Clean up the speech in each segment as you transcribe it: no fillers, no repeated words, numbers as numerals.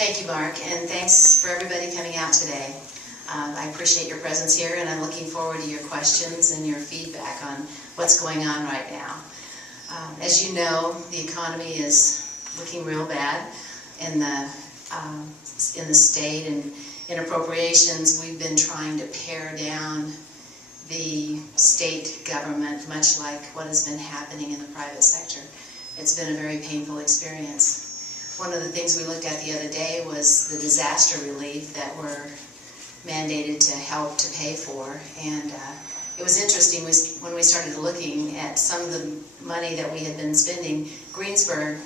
Thank you, Mark, and thanks for everybody coming out today. I appreciate your presence here, and I'm looking forward to your questions and your feedback on what's going on right now. As you know, the economy is looking real bad in the state, and in appropriations, we've been trying to pare down the state government, much like what has been happening in the private sector. It's been a very painful experience. One of the things we looked at the other day was the disaster relief that we're mandated to help to pay for, and it was interesting when we started looking at some of the money that we had been spending. Greensburg,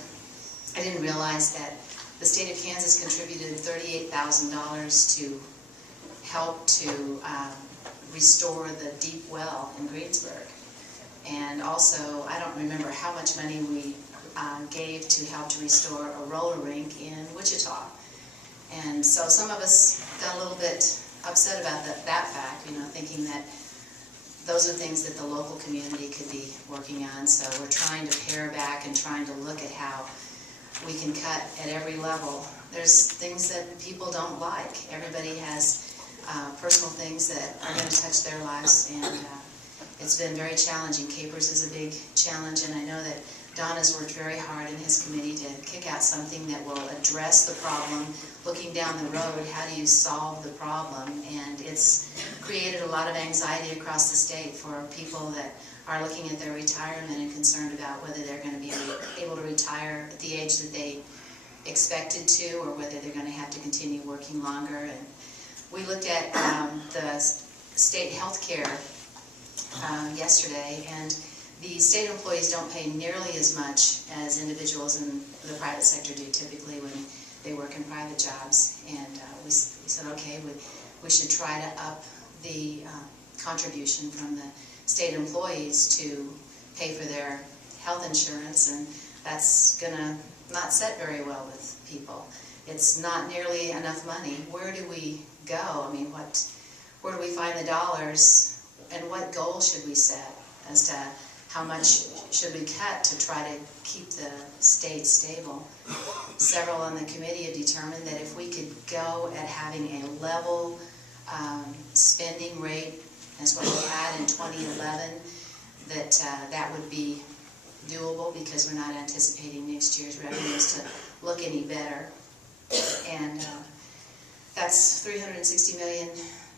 I didn't realize that the state of Kansas contributed $38,000 to help to restore the deep well in Greensburg. And also, I don't remember how much money we gave to help to restore a roller rink in Wichita. And so some of us got a little bit upset about that fact, thinking that those are things that the local community could be working on. So we're trying to pare back and trying to look at how we can cut at every level. There's things that people don't like. Everybody has personal things that are going to touch their lives, and it's been very challenging. Capers is a big challenge, and I know that Don has worked very hard in his committee to kick out something that will address the problem. Looking down the road, how do you solve the problem? And it's created a lot of anxiety across the state for people that are looking at their retirement and concerned about whether they're going to be able to retire at the age that they expected to, or whether they're going to have to continue working longer. And we looked at the state health care yesterday, and the state employees don't pay nearly as much as individuals in the private sector do typically when they work in private jobs. And we said, okay, we should try to up the contribution from the state employees to pay for their health insurance, and that's going to not set very well with people. It's not nearly enough money. Where do we go? I mean, where do we find the dollars, and what goal should we set as to how much should we cut to try to keep the state stable? Several on the committee have determined that if we could go at having a level spending rate as what we had in 2011, that would be doable, because we're not anticipating next year's revenues to look any better. And that's $360 million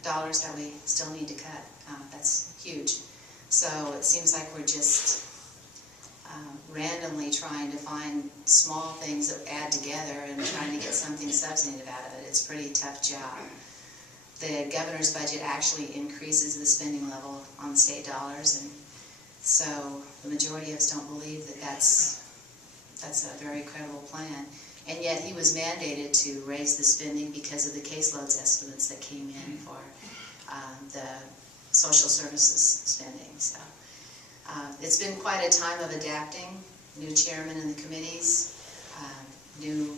that we still need to cut. That's huge. So it seems like we're just randomly trying to find small things that add together and trying to get something substantive out of it. It's a pretty tough job. The governor's budget actually increases the spending level on the state dollars, and so the majority of us don't believe that that's a very credible plan. And yet he was mandated to raise the spending because of the caseloads estimates that came in for the social services spending. So it's been quite a time of adapting. New chairman in the committees, new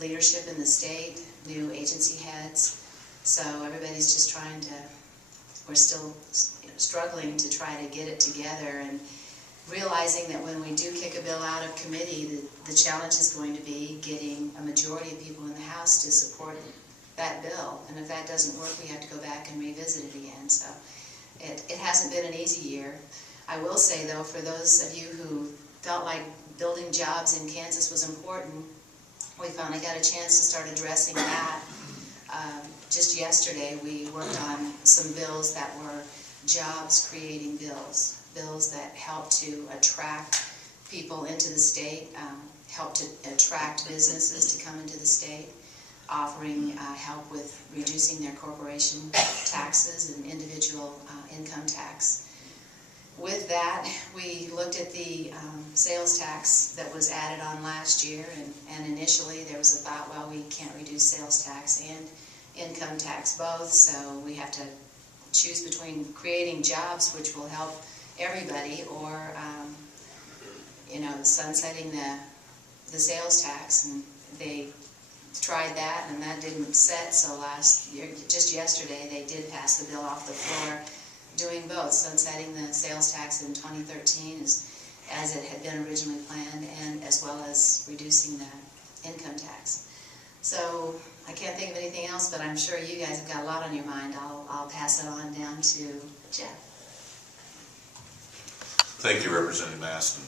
leadership in the state, new agency heads. So everybody's just trying to, we're still struggling to try to get it together, and realizing that when we do kick a bill out of committee, the challenge is going to be getting a majority of people in the House to support that bill. And if that doesn't work, we have to go back and revisit it again. So it hasn't been an easy year. I will say, though, for those of you who felt like building jobs in Kansas was important, we finally got a chance to start addressing that. Just yesterday, we worked on some bills that were jobs-creating bills, bills that help to attract people into the state, help to attract businesses to come into the state, offering help with reducing their corporation taxes and individual income tax. With that, we looked at the sales tax that was added on last year, and initially there was a thought, well, we can't reduce sales tax and income tax both, so we have to choose between creating jobs, which will help everybody, or sunsetting the sales tax. And they tried that, and that didn't set. So just yesterday, they did pass the bill off the floor, doing both, sunsetting the sales tax in 2013 as it had been originally planned, and as well as reducing the income tax. So I can't think of anything else, but I'm sure you guys have got a lot on your mind. I'll pass it on down to Jeff. Thank you, Representative Mast.